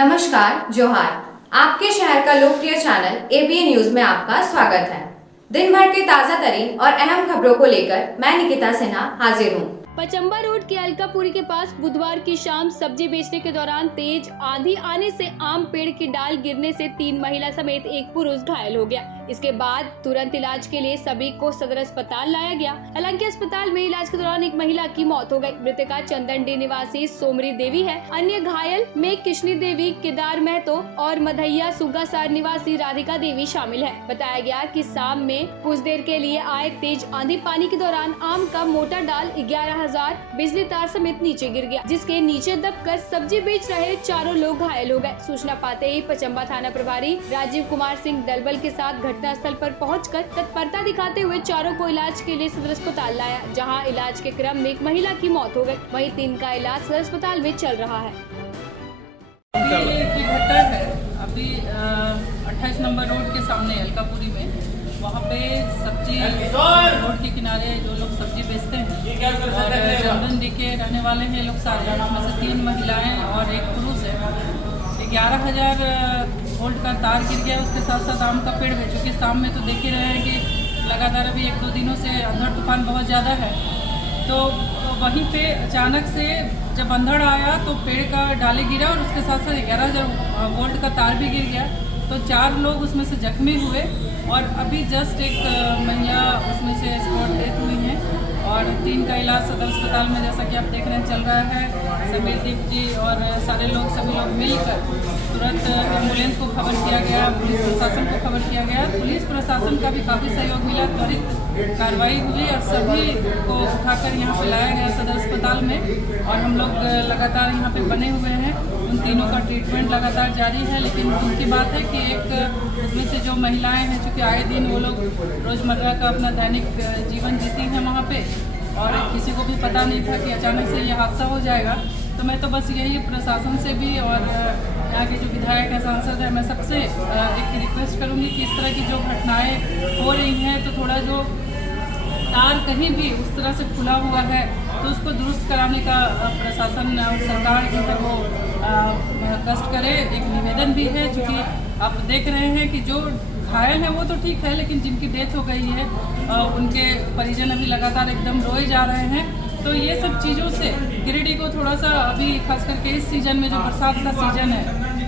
नमस्कार, जोहार। आपके शहर का लोकप्रिय चैनल एबीएन न्यूज में आपका स्वागत है। दिन भर के ताजा तरीन और अहम खबरों को लेकर मैं निकिता सिन्हा हाजिर हूँ। पचंबा रोड के अलकापुरी के पास बुधवार की शाम सब्जी बेचने के दौरान तेज आंधी आने से आम पेड़ की डाल गिरने से 3 महिला समेत एक पुरुष घायल हो गया। इसके बाद तुरंत इलाज के लिए सभी को सदर अस्पताल लाया गया। हालांकि अस्पताल में इलाज के दौरान एक महिला की मौत हो गई। मृतका चंदन डी निवासी सोमरी देवी है। अन्य घायल में किशनी देवी, केदार महतो और मधैया सुगासार निवासी राधिका देवी शामिल है। बताया गया कि शाम में कुछ देर के लिए आए तेज आंधी पानी के दौरान आम का मोटा डाल 11,000 बिजली तार समेत नीचे गिर गया, जिसके नीचे दबकर सब्जी बेच रहे चारों लोग घायल हो गए। सूचना पाते ही पचंबा थाना प्रभारी राजीव कुमार सिंह दलबल के साथ घटना स्थल पर पहुंचकर तत्परता दिखाते हुए चारों को इलाज के लिए सदर अस्पताल लाया, जहां इलाज के क्रम में एक महिला की मौत हो गई। वहीं 3 का इलाज सदर अस्पताल में चल रहा है। की घटना है अभी 28 नंबर रोड के सामने अलकापुरी में, वहाँ पे सब्जी रोड के किनारे जो लोग सब्जी बेचते हैं और चंदन डी के रहने वाले हैं लोग सारे, उसमें से 3 महिलाएं और एक पुरुष है। 11,000 वोल्ट का तार गिर गया, उसके साथ साथ आम का पेड़ है। चूँकि शाम में तो देख ही रहे हैं कि लगातार अभी 1-2 दिनों से अंधड़ तूफान बहुत ज़्यादा है, तो वहीं पे अचानक से जब अंधड़ आया तो पेड़ का डाले गिरा और उसके साथ साथ 11,000 वोल्ट का तार भी गिर गया। तो 4 लोग उसमें से जख्मी हुए और अभी जस्ट एक महिला उसमें से स्पॉट डेथ हुई है और 3 का इलाज सदर अस्पताल में, जैसा कि आप देख रहे हैं, चल रहा है। समीर दीप जी और सभी लोग मिलकर तुरंत एम्बुलेंस को खबर किया गया, पुलिस प्रशासन को खबर किया गया। पुलिस प्रशासन का भी काफ़ी सहयोग मिला, त्वरित कार्रवाई हुई और सभी को उठाकर यहाँ पे लाया गया सदर अस्पताल में और हम लोग लगातार यहाँ पे बने हुए हैं। उन तीनों का ट्रीटमेंट लगातार जारी है। लेकिन उनकी बात है कि एक उसमें से जो महिलाएं हैं, चूँकि आए दिन वो लोग रोज़मर्रा का अपना दैनिक जीवन जीती हैं वहाँ पे, और किसी को भी पता नहीं था कि अचानक से ये हादसा हो जाएगा। तो मैं तो बस यही प्रशासन से भी और यहाँ के जो विधायक हैं, सांसद हैं, मैं सबसे एक रिक्वेस्ट करूँगी कि इस तरह की जो घटनाएं हो रही हैं तो थोड़ा जो तार कहीं भी उस तरह से खुला हुआ है तो उसको दुरुस्त कराने का प्रशासन और सरकार जो है वो कष्ट करे। एक निवेदन भी है, चूँकि आप देख रहे हैं कि जो घायल है वो तो ठीक है, लेकिन जिनकी डेथ हो गई है उनके परिजन अभी लगातार एकदम रोए जा रहे हैं। तो ये सब चीज़ों से गिरिडीह को थोड़ा सा अभी खास करके इस सीजन में, जो बरसात का सीजन है,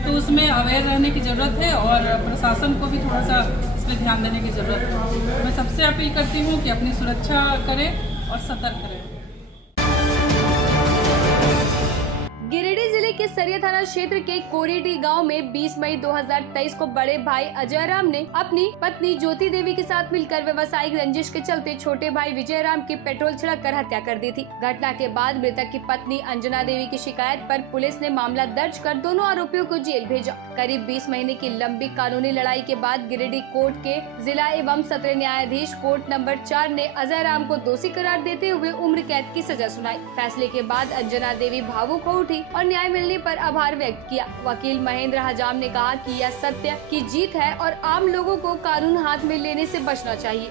तो उसमें अवेयर रहने की ज़रूरत है और प्रशासन को भी थोड़ा सा इस पर ध्यान देने की ज़रूरत है। मैं सबसे अपील करती हूँ कि अपनी सुरक्षा करें और सतर्क रहें। गिरिडीह जिले के सरिया थाना क्षेत्र के कोरीडी गांव में 20 मई 2023 को बड़े भाई अजय राम ने अपनी पत्नी ज्योति देवी के साथ मिलकर व्यवसायिक रंजिश के चलते छोटे भाई विजय राम की पेट्रोल छिड़ककर हत्या कर दी थी। घटना के बाद मृतक की पत्नी अंजना देवी की शिकायत पर पुलिस ने मामला दर्ज कर दोनों आरोपियों को जेल भेजा। करीब 20 महीने की लंबी कानूनी लड़ाई के बाद गिरिडीह कोर्ट के जिला एवं सत्र न्यायाधीश कोर्ट नंबर 4 ने अजय राम को दोषी करार देते हुए उम्र कैद की सजा सुनाई। फैसले के बाद अंजना देवी भावुक हो उठी और न्याय मिलने पर आभार व्यक्त किया। वकील महेंद्र हजाम ने कहा कि यह सत्य की जीत है और आम लोगों को कानून हाथ में लेने से बचना चाहिए।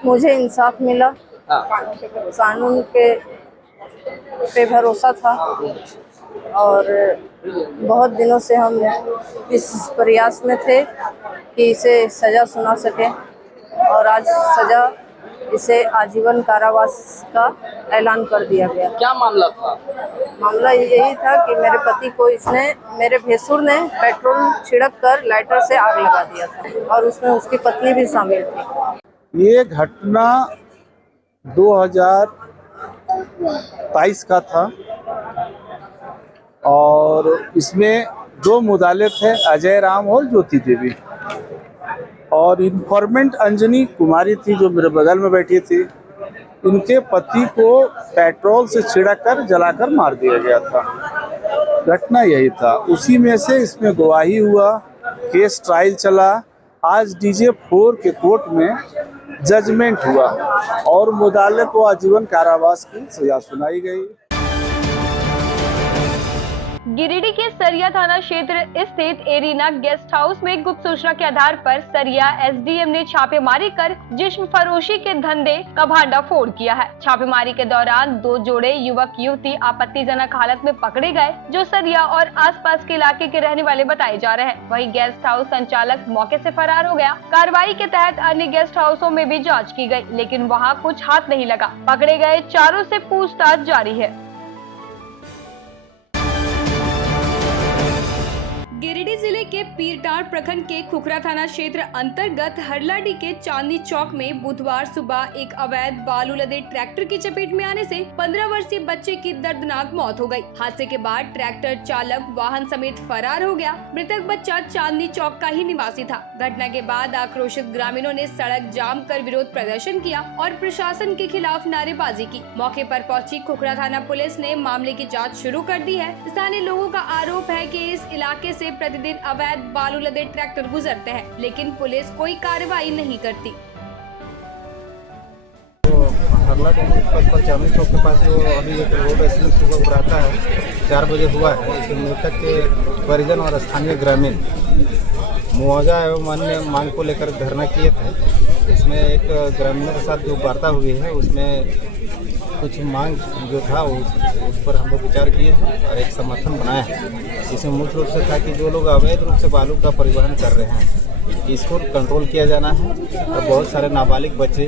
मुझे इंसाफ मिला, कानून पे भरोसा था और बहुत दिनों से हम इस प्रयास में थे कि इसे सज़ा सुना सकें और आज सज़ा इसे आजीवन कारावास का ऐलान कर दिया गया। क्या मामला था? मामला यही था कि मेरे पति को मेरे भैंसुर ने पेट्रोल छिड़क कर लाइटर से आग लगा दिया था और उसमें उसकी पत्नी भी शामिल थी। ये घटना 2022 का था और इसमें 2 मुद्दाले थे, अजय राम और ज्योति देवी, और इन्फॉर्मेंट अंजनी कुमारी थी जो मेरे बगल में बैठी थी। इनके पति को पेट्रोल से छिड़ककर जलाकर मार दिया गया था। घटना यही था, उसी में से इसमें गवाही हुआ, केस ट्रायल चला। आज DJ 4 के कोर्ट में जजमेंट हुआ और मुद्दाले को आजीवन कारावास की सजा सुनाई गई। गिरिडीह के सरिया थाना क्षेत्र स्थित एरिना गेस्ट हाउस में गुप्त सूचना के आधार पर सरिया एसडीएम ने छापेमारी कर जिस्म फरोशी के धंधे का भांडाफोड़ किया है। छापेमारी के दौरान 2 जोड़े युवक युवती आपत्तिजनक हालत में पकड़े गए, जो सरिया और आसपास के इलाके के रहने वाले बताए जा रहे हैं। वहीं गेस्ट हाउस संचालक मौके से फरार हो गया। कार्रवाई के तहत अन्य गेस्ट हाउसों में भी जाँच की गयी, लेकिन वहाँ कुछ हाथ नहीं लगा। पकड़े गए चारों से पूछताछ जारी है। गिरिडीह जिले के पीरटांड प्रखंड के खुखरा थाना क्षेत्र अंतर्गत हरलाडी के चांदनी चौक में बुधवार सुबह एक अवैध बालू लदे ट्रैक्टर की चपेट में आने से 15 वर्षीय बच्चे की दर्दनाक मौत हो गई। हादसे के बाद ट्रैक्टर चालक वाहन समेत फरार हो गया। मृतक बच्चा चांदनी चौक का ही निवासी था। घटना के बाद आक्रोशित ग्रामीणों ने सड़क जाम कर विरोध प्रदर्शन किया और प्रशासन के खिलाफ नारेबाजी की। मौके पर पहुंची खुखरा थाना पुलिस ने मामले की जाँच शुरू कर दी है। स्थानीय लोगों का आरोप है कि इस इलाके से प्रतिदिन अवैध बालू लदे ट्रैक्टर गुजरते हैं, लेकिन पुलिस कोई कार्रवाई नहीं करती। पर चांदनी चौक के पास जो अभी एक रोड एक्सीडेंट सुबह उभराता है 4 बजे हुआ है, इसमें मृतक के परिजन और स्थानीय ग्रामीण मुआवजा एवं अन्य मांग को लेकर धरना किए थे। इसमें एक ग्रामीणों के साथ जो वार्ता हुई है उसमें कुछ मांग जो था उस पर हम लोग विचार किए और एक समर्थन बनाया है। इसमें मुख्य रूप से था कि जो लोग अवैध रूप से बालू का परिवहन कर रहे हैं इसको कंट्रोल किया जाना है, और बहुत सारे नाबालिग बच्चे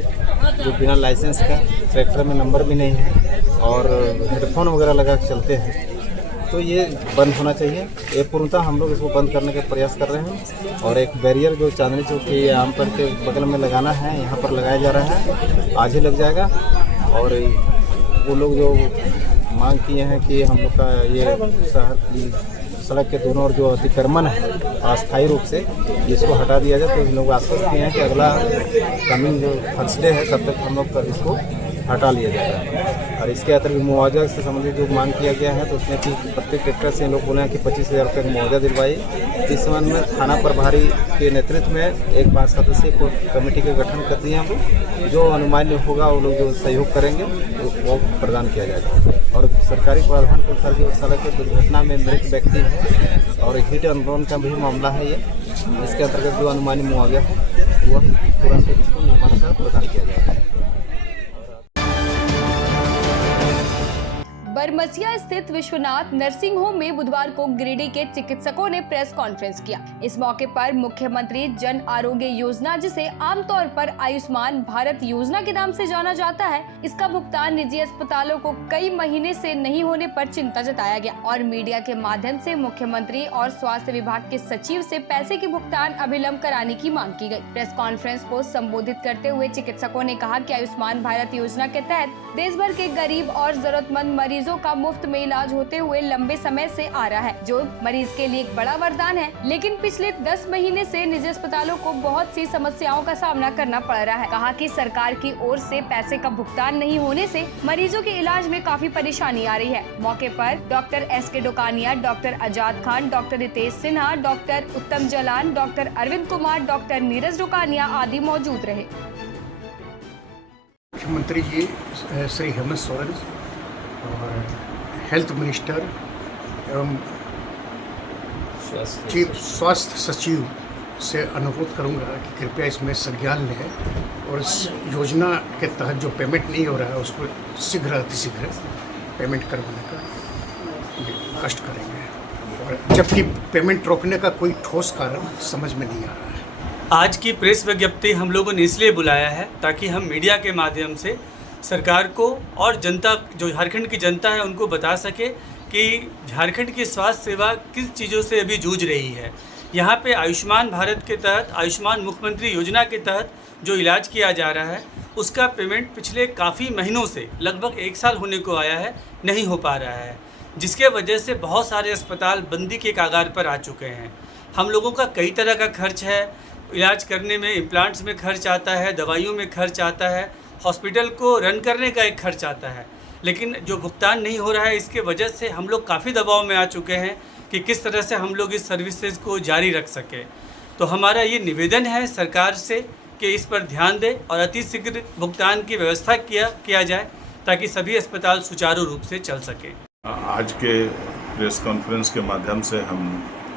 जो बिना लाइसेंस का ट्रैक्टर में नंबर भी नहीं है और हेडफोन वगैरह लगा के चलते हैं, तो ये बंद होना चाहिए। ये पूर्णतः हम लोग इसको बंद करने का प्रयास कर रहे हैं। और एक बैरियर जो चांदनी चौक के आमपेड़ के बगल में लगाना है, यहाँ पर लगाया जा रहा है, आज ही लग जाएगा। और वो लोग जो मांग किए हैं कि हम लोग का ये शहर की सड़क के दोनों ओर जो अतिक्रमण है अस्थायी रूप से इसको हटा दिया जाए, तो इन लोग आश्वस्त किए हैं कि अगला कमिंग जो थर्सडे है तब तक हम लोग इसको हटा लिया जाएगा। और इसके अतिरिक्त मुआवजा से संबंधित जो मांग किया गया है तो उसमें कि प्रत्येक ट्रैक्टर से लोग बोले हैं कि 25,000 रुपये मुआवजा दिलवाई। इस संबंध में थाना प्रभारी के नेतृत्व में एक 5 सदस्यीय कमेटी का गठन कर दिए हम। जो अनुमान्य होगा वो लोग जो सहयोग करेंगे तो वो प्रदान किया जाएगा। और सरकारी प्रावधान के अनुसार जो सड़क की दुर्घटना में मृत व्यक्ति है और हिट एंड रन का भी मामला है ये, इसके अंतर्गत जो अनुमानित मुआवजा है वह तुरंत इसको नियमानुसार प्रदान किया जाएगा। बरमसिया स्थित विश्वनाथ नर्सिंग होम में बुधवार को गिरिडीह के चिकित्सकों ने प्रेस कॉन्फ्रेंस किया। इस मौके पर मुख्यमंत्री जन आरोग्य योजना, जिसे आमतौर पर आयुष्मान भारत योजना के नाम से जाना जाता है, इसका भुगतान निजी अस्पतालों को कई महीने से नहीं होने पर चिंता जताया गया और मीडिया के माध्यम से मुख्यमंत्री और स्वास्थ्य विभाग के सचिव से पैसे के भुगतान अविलंब कराने की मांग की गई। प्रेस कॉन्फ्रेंस को संबोधित करते हुए चिकित्सकों ने कहा कि आयुष्मान भारत योजना के तहत देश भर के गरीब और जरूरतमंद मरीजों का मुफ्त में इलाज होते हुए लंबे समय से आ रहा है, जो मरीज के लिए एक बड़ा वरदान है। लेकिन पिछले 10 महीने से निजी अस्पतालों को बहुत सी समस्याओं का सामना करना पड़ रहा है। कहा कि सरकार की ओर से पैसे का भुगतान नहीं होने से मरीजों के इलाज में काफी परेशानी आ रही है। मौके पर डॉक्टर एस.के. डोकानिया, डॉक्टर आजाद खान, डॉक्टर रितेश सिन्हा, डॉक्टर उत्तम जलान, डॉक्टर अरविंद कुमार, डॉक्टर नीरज डोकानिया आदि मौजूद रहे। मुख्यमंत्री जी श्री हेमंत सोरेन और हेल्थ मिनिस्टर एवं चीफ स्वास्थ्य सचिव से अनुरोध करूंगा कि कृपया इसमें संज्ञान लें और इस योजना के तहत जो पेमेंट नहीं हो रहा है उसको शीघ्र अतिशीघ्र पेमेंट करवाने का कष्ट करेंगे। और जबकि पेमेंट रोकने का कोई ठोस कारण समझ में नहीं आ रहा है। आज की प्रेस विज्ञप्ति हम लोगों ने इसलिए बुलाया है ताकि हम मीडिया के माध्यम से सरकार को और जनता, जो झारखंड की जनता है, उनको बता सके कि झारखंड की स्वास्थ्य सेवा किस चीज़ों से अभी जूझ रही है। यहाँ पे आयुष्मान भारत के तहत, आयुष्मान मुख्यमंत्री योजना के तहत जो इलाज किया जा रहा है उसका पेमेंट पिछले काफ़ी महीनों से, लगभग 1 साल होने को आया है, नहीं हो पा रहा है, जिसके वजह से बहुत सारे अस्पताल बंदी के कागार पर आ चुके हैं। हम लोगों का कई तरह का खर्च है, इलाज करने में इम्प्लांट्स में खर्च आता है, दवाइयों में खर्च आता है, हॉस्पिटल को रन करने का एक खर्च आता है, लेकिन जो भुगतान नहीं हो रहा है इसके वजह से हम लोग काफ़ी दबाव में आ चुके हैं कि किस तरह से हम लोग इस सर्विसेज को जारी रख सकें। तो हमारा ये निवेदन है सरकार से कि इस पर ध्यान दें और अतिशीघ्र भुगतान की व्यवस्था किया जाए ताकि सभी अस्पताल सुचारू रूप से चल सकें। आज के प्रेस कॉन्फ्रेंस के माध्यम से हम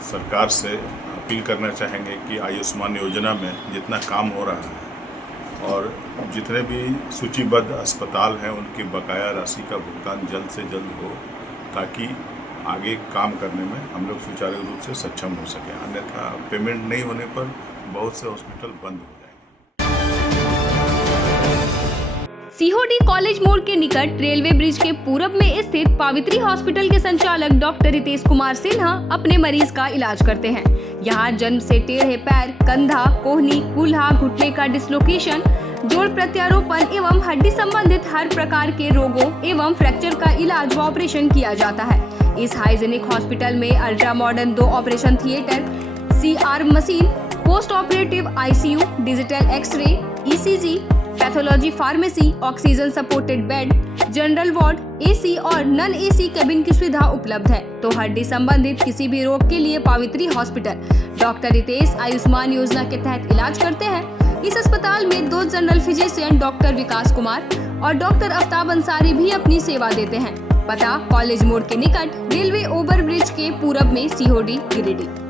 सरकार से अपील करना चाहेंगे कि आयुष्मान योजना में जितना काम हो रहा है और जितने भी सूचीबद्ध अस्पताल हैं उनकी बकाया राशि का भुगतान जल्द से जल्द हो, ताकि आगे काम करने में हम लोग सुचारू रूप से सक्षम हो सकें। अन्यथा पेमेंट नहीं होने पर बहुत से हॉस्पिटल बंद हो जाएंगे। सीहोडी कॉलेज मोड़ के निकट रेलवे ब्रिज के पूरब में स्थित पावित्री हॉस्पिटल के संचालक डॉक्टर रितेश कुमार सिन्हा अपने मरीज का इलाज करते हैं। यहाँ जन्म से टेढ़े पैर, कंधा, कोहनी, कूल्हा, घुटने का डिसलोकेशन, जोड़ प्रत्यारोपण एवं हड्डी संबंधित हर प्रकार के रोगों एवं फ्रैक्चर का इलाज व ऑपरेशन किया जाता है। इस हाइजेनिक हॉस्पिटल में ultra modern 2 operation theatre, CR machine, post operative ICU, digital x ray, ECG, pathology pharmacy, oxygen supported bed, general ward, AC और नॉन AC केबिन की सुविधा उपलब्ध है। तो हड्डी संबंधित किसी भी रोग के लिए पावित्री हॉस्पिटल डॉक्टर रितेश आयुष्मान योजना के तहत इलाज करते हैं। इस अस्पताल में 2 जनरल फिजिशियन डॉक्टर विकास कुमार और डॉक्टर आफ्ताब अंसारी भी अपनी सेवा देते हैं। पता कॉलेज मोड़ के निकट रेलवे ओवर ब्रिज के पूरब में, सीहोडी, गिरिडीह।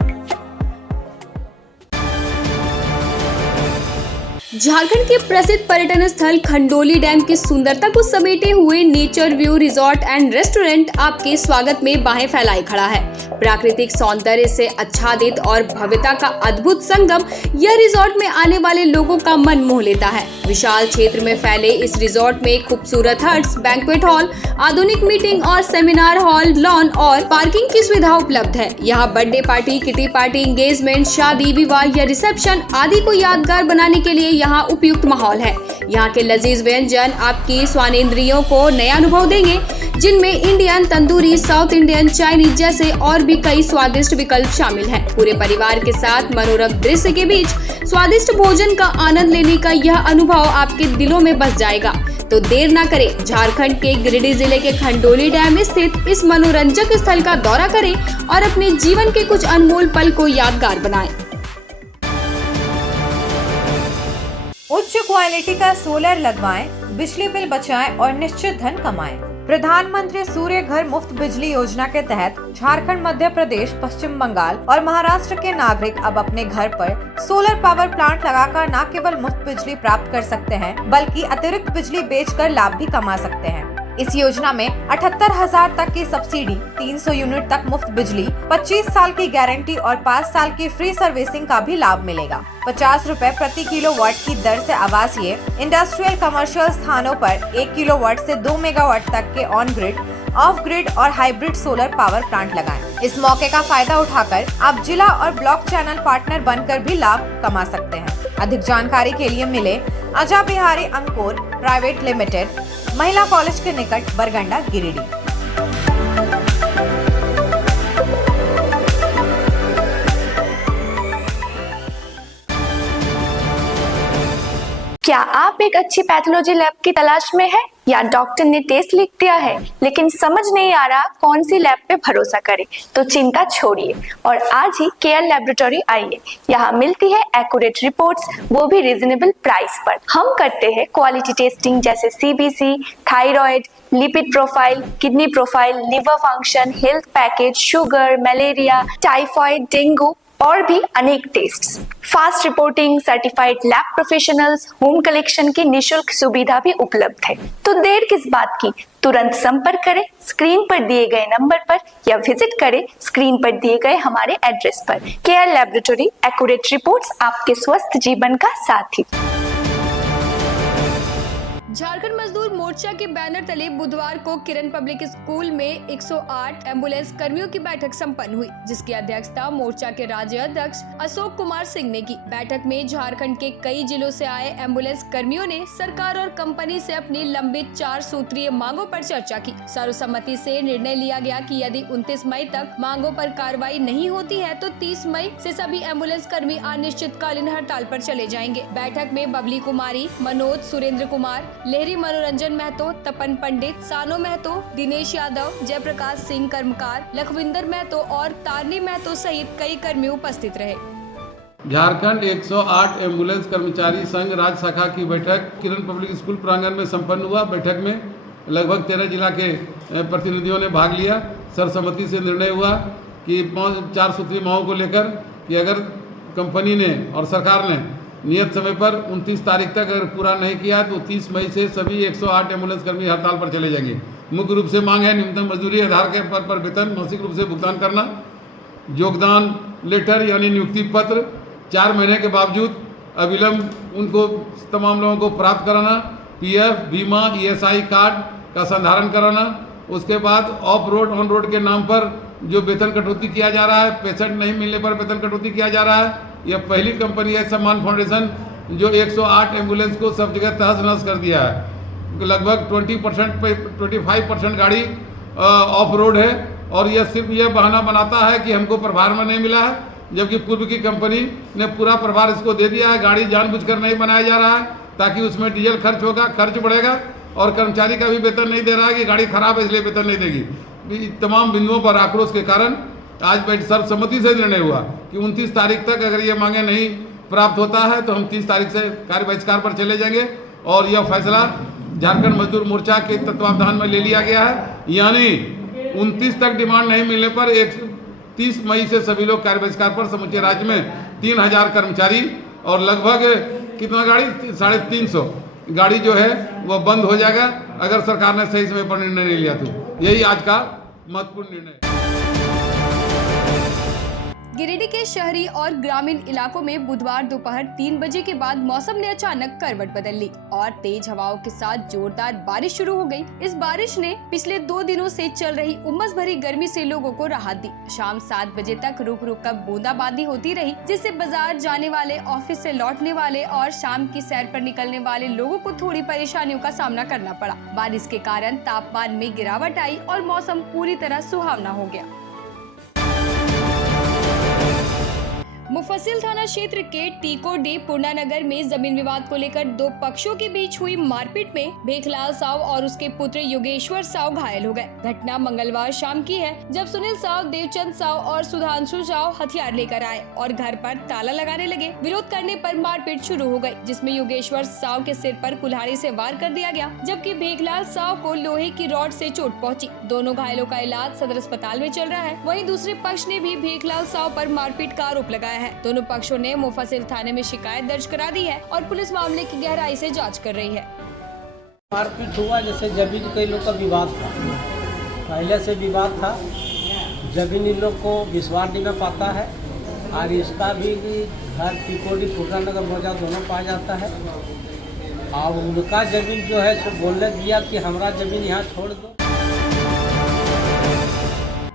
झारखंड के प्रसिद्ध पर्यटन स्थल खंडोली डैम की सुंदरता को समेटे हुए nature view resort and restaurant आपके स्वागत में बाहें फैलाए खड़ा है। प्राकृतिक सौंदर्य से आच्छादित और भव्यता का अद्भुत संगम यह रिजॉर्ट में आने वाले लोगों का मन मोह लेता है। विशाल क्षेत्र में फैले इस रिजॉर्ट में खूबसूरत हट्स, बैंक्वेट हॉल, आधुनिक मीटिंग और सेमिनार हॉल, लॉन और पार्किंग की सुविधा उपलब्ध है। यहाँ birthday party, kitty party, engagement, शादी, विवाह या रिसेप्शन आदि को यादगार बनाने के लिए यहाँ उपयुक्त माहौल है। यहाँ के लजीज व्यंजन आपकी स्वानेंद्रियों को नया अनुभव देंगे, जिनमें Indian, tandoori, south Indian, Chinese जैसे और भी कई स्वादिष्ट विकल्प शामिल हैं। पूरे परिवार के साथ मनोरम दृश्य के बीच स्वादिष्ट भोजन का आनंद लेने का यह अनुभव आपके दिलों में बस जाएगा। तो देर ना करें, झारखंड के गिरिडीह जिले के खंडोली डैम स्थित इस मनोरंजक स्थल का दौरा करें और अपने जीवन के कुछ अनमोल पल को यादगार बनाएं। उच्च क्वालिटी का सोलर लगवाएं, बिजली बिल बचाएं और निश्चित धन कमाएं। प्रधानमंत्री सूर्य घर मुफ्त बिजली योजना के तहत झारखंड, मध्य प्रदेश, पश्चिम बंगाल और महाराष्ट्र के नागरिक अब अपने घर पर सोलर पावर प्लांट लगाकर न केवल मुफ्त बिजली प्राप्त कर सकते हैं, बल्कि अतिरिक्त बिजली बेचकर लाभ भी कमा सकते हैं। इस योजना में 78,000 तक की सब्सिडी, 300 यूनिट तक मुफ्त बिजली, 25 साल की गारंटी और 5 साल की फ्री सर्विसिंग का भी लाभ मिलेगा। 50 रुपए प्रति किलोवाट की दर से आवासीय, इंडस्ट्रियल, कमर्शियल स्थानों पर 1 किलोवाट से 2 मेगावाट तक के ऑन ग्रिड, ऑफ ग्रिड और हाइब्रिड सोलर पावर प्लांट लगाएं। इस मौके का फायदा उठाकर आप जिला और ब्लॉक चैनल पार्टनर बनकर भी लाभ कमा सकते हैं। अधिक जानकारी के लिए मिले अजा बिहारी अंकुर प्राइवेट लिमिटेड, महिला कॉलेज के निकट, बरगंडा, गिरिडीह। क्या आप एक अच्छी पैथोलॉजी लैब की तलाश में हैं या डॉक्टर ने टेस्ट लिख दिया है लेकिन समझ नहीं आ रहा कौन सी लैब पे भरोसा करें? तो चिंता छोड़िए और आज ही केयर लैबोरेटरी आइए। यहाँ मिलती है एक्यूरेट रिपोर्ट्स, वो भी रीजनेबल प्राइस पर। हम करते हैं क्वालिटी टेस्टिंग जैसे CBC, thyroid, lipid profile, kidney profile, liver function, health package, sugar, malaria, typhoid, dengue और भी अनेक tests. Fast reporting, certified lab professionals, home collection की निशुल्क सुविधा भी उपलब्ध है। तो देर किस बात की, तुरंत संपर्क करें स्क्रीन पर दिए गए नंबर पर या विजिट करें स्क्रीन पर दिए गए हमारे एड्रेस पर। केयर लैबोरेटरी, एक्यूरेट रिपोर्ट्स, आपके स्वस्थ जीवन का साथी। झारखंड मजदूर मोर्चा के बैनर तले बुधवार को किरण पब्लिक स्कूल में 108 एम्बुलेंस कर्मियों की बैठक संपन्न हुई, जिसकी अध्यक्षता मोर्चा के राज्य अध्यक्ष अशोक कुमार सिंह ने की। बैठक में झारखंड के कई जिलों से आए एम्बुलेंस कर्मियों ने सरकार और कंपनी से अपनी लंबित 4 सूत्रीय मांगों पर चर्चा की। सर्वसम्मति से निर्णय लिया गया कि यदि 29 मई तक मांगों पर कार्रवाई नहीं होती है तो 30 मई से सभी एम्बुलेंस कर्मी अनिश्चितकालीन हड़ताल पर चले जाएंगे। बैठक में बबली कुमारी, मनोज, सुरेंद्र कुमार, लहरी मनोरंजन महतो, तपन पंडित, सानो महतो, दिनेश यादव, जयप्रकाश सिंह कर्मकार, लखविंदर महतो और तारनी महतो सहित कई कर्मी उपस्थित रहे। झारखंड 108 एम्बुलेंस कर्मचारी संघ राज्य शाखा की बैठक किरण पब्लिक स्कूल प्रांगण में संपन्न हुआ। बैठक में लगभग 13 जिला के प्रतिनिधियों ने भाग लिया। सर्वसम्मति से निर्णय हुआ कि 4 सूत्री मांगों को लेकर कि अगर कंपनी ने और सरकार ने नियत समय पर 29 तारीख तक अगर पूरा नहीं किया तो 30 मई से सभी 108 एम्बुलेंस कर्मी हड़ताल पर चले जाएंगे। मुख्य रूप से मांग है न्यूनतम मजदूरी आधार के पर वेतन मासिक रूप से भुगतान करना, योगदान लेटर यानी नियुक्ति पत्र 4 महीने के बावजूद अविलंब उनको तमाम लोगों को प्राप्त कराना, पीएफ, बीमा, ईएसआई कार्ड का संधारण कराना। उसके बाद ऑफ रोड ऑन रोड के नाम पर जो वेतन कटौती किया जा रहा है, पेशेंट नहीं मिलने पर वेतन कटौती किया जा रहा है। यह पहली कंपनी है सम्मान फाउंडेशन जो 108 एम्बुलेंस को सब जगह तहस नहस कर दिया है। लगभग 25% गाड़ी ऑफ रोड है और यह सिर्फ यह बहाना बनाता है कि हमको प्रभार में नहीं मिला है, जबकि पूर्व की कंपनी ने पूरा प्रभार इसको दे दिया है। गाड़ी जानबूझकर नहीं बनाया जा रहा है ताकि उसमें डीजल खर्च होगा, खर्च बढ़ेगा और कर्मचारी का भी वेतन नहीं दे रहा है कि गाड़ी खराब है इसलिए वेतन नहीं देगी। तमाम बिंदुओं पर आक्रोश के कारण आज सर्वसम्मति से निर्णय हुआ कि 29 तारीख तक अगर ये मांगे नहीं प्राप्त होता है तो हम 30 तारीख से कार्य बहिष्कार पर चले जाएंगे और यह फैसला झारखंड मजदूर मोर्चा के तत्वावधान में ले लिया गया है। यानी 29 तक डिमांड नहीं मिलने पर 30 मई से सभी लोग कार्य बहिष्कार पर समूचे राज्य में 3000 कर्मचारी और लगभग कितना गाड़ी 350 गाड़ी जो है वह बंद हो जाएगा अगर सरकार ने सही समय पर निर्णय नहीं लिया तो। यही आज का महत्वपूर्ण निर्णय है। गिरिडीह के शहरी और ग्रामीण इलाकों में बुधवार दोपहर 3 बजे के बाद मौसम ने अचानक करवट बदल ली और तेज हवाओं के साथ जोरदार बारिश शुरू हो गई। इस बारिश ने पिछले 2 दिनों से चल रही उमस भरी गर्मी से लोगों को राहत दी। शाम 7 बजे तक रुक रुक कर बूंदाबांदी होती रही, जिससे बाजार जाने वाले, ऑफिस से लौटने वाले और शाम की सैर पर निकलने वाले लोगों को थोड़ी परेशानियों का सामना करना पड़ा। बारिश के कारण तापमान में गिरावट आई और मौसम पूरी तरह सुहावना हो गया। मुफस्सिल थाना क्षेत्र के टीकोडी पुरनानगर में जमीन विवाद को लेकर 2 पक्षों के बीच हुई मारपीट में भेखलाल साव और उसके पुत्र योगेश्वर साव घायल हो गए। घटना मंगलवार शाम की है, जब सुनील साव, देवचंद साव और सुधांशु साव हथियार लेकर आए और घर पर ताला लगाने लगे। विरोध करने पर मारपीट शुरू हो गई, जिसमें योगेश्वर साव के सिर पर कुल्हाड़ी से वार कर दिया गया, जबकि भेखलाल साव को लोहे की रॉड से चोट पहुंची। दोनों घायलों का इलाज सदर अस्पताल में चल रहा है। वहीं दूसरे पक्ष ने भी भेखलाल साव पर मारपीट का आरोप लगाया है। दोनों पक्षों ने मुफस्सिल थाने में शिकायत दर्ज करा दी है और पुलिस मामले की गहराई से जांच कर रही है। मारपीट हुआ जैसे जमीन कई लोग का विवाद था, पहले से विवाद था। जमीन इन लोग को विश्वास नहीं में पाता है और इसका भी घर टीकोडी पुरनानगर मौजा दोनों पाया जाता है। और उनका जमीन जो है सो बोलने दिया कि हमारा जमीन यहाँ छोड़ दो।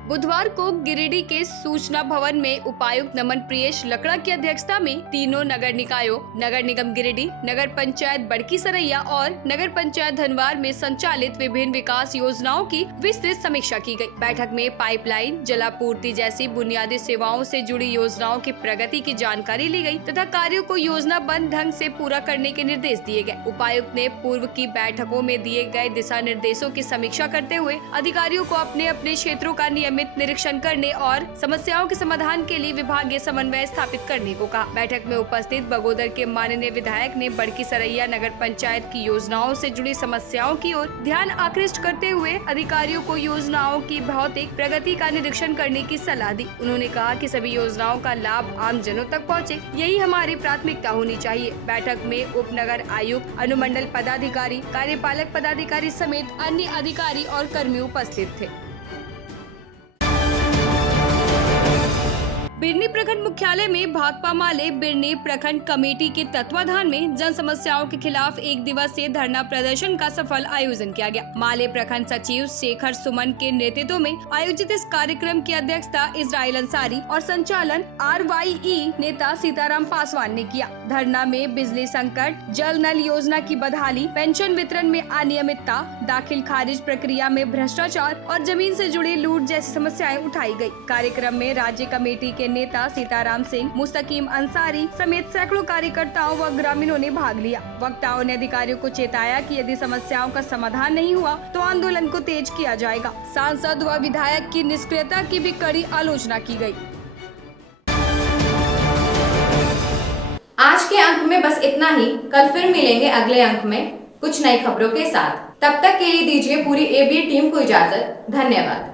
बुधवार को गिरिडीह के सूचना भवन में उपायुक्त नमन प्रियेश लकड़ा की अध्यक्षता में तीनों नगर निकायों, नगर निगम गिरिडीह, नगर पंचायत बड़की सरैया और नगर पंचायत धनवार में संचालित विभिन्न विकास योजनाओं की विस्तृत समीक्षा की गई। बैठक में पाइपलाइन, जलापूर्ति जैसी बुनियादी सेवाओं से जुड़ी योजनाओं की प्रगति की जानकारी ली गई तथा कार्यों को योजनाबद्ध ढंग से पूरा करने के निर्देश दिए गए। उपायुक्त ने पूर्व की बैठकों में दिए गए दिशा निर्देशों की समीक्षा करते हुए अधिकारियों को अपने अपने क्षेत्रों का नियमित निरीक्षण करने और समस्याओं के समाधान के लिए विभागीय समन्वय स्थापित करने को कहा। बैठक में उपस्थित बगोदर के माननीय विधायक ने बड़की सरैया नगर पंचायत की योजनाओं से जुड़ी समस्याओं की ओर ध्यान आकृष्ट करते हुए अधिकारियों को योजनाओं की भौतिक प्रगति का निरीक्षण करने की सलाह दी। उन्होंने कहा कि सभी योजनाओं का लाभ आम जनों तक पहुँचे, यही हमारी प्राथमिकता होनी चाहिए। बैठक में उप नगर आयुक्त, अनुमंडल पदाधिकारी, कार्यपालक पदाधिकारी समेत अन्य अधिकारी और कर्मी उपस्थित थे। बिरनी प्रखंड मुख्यालय में भाकपा माले बिरनी प्रखंड कमेटी के तत्वाधान में जन समस्याओं के खिलाफ 1 दिवसीय धरना प्रदर्शन का सफल आयोजन किया गया। माले प्रखंड सचिव शेखर सुमन के नेतृत्व में आयोजित इस कार्यक्रम की अध्यक्षता इजराइल अंसारी और संचालन RYE नेता सीताराम पासवान ने किया। धरना में बिजली संकट, जल नल योजना की बदहाली, पेंशन वितरण में अनियमितता, दाखिल खारिज प्रक्रिया में भ्रष्टाचार और जमीन से जुड़ी लूट जैसी समस्याएं उठाई गयी। कार्यक्रम में राज्य कमेटी के नेता सीताराम सिंह, मुस्तकीम अंसारी समेत सैकड़ों कार्यकर्ताओं व ग्रामीणों ने भाग लिया। वक्ताओं ने अधिकारियों को चेताया कि यदि समस्याओं का समाधान नहीं हुआ तो आंदोलन को तेज किया जाएगा। सांसद व विधायक की निष्क्रियता की भी कड़ी आलोचना की गई। आज के अंक में बस इतना ही। कल फिर मिलेंगे अगले अंक में कुछ नई खबरों के साथ। तब तक के लिए दीजिए पूरी ABA टीम को इजाजत। धन्यवाद।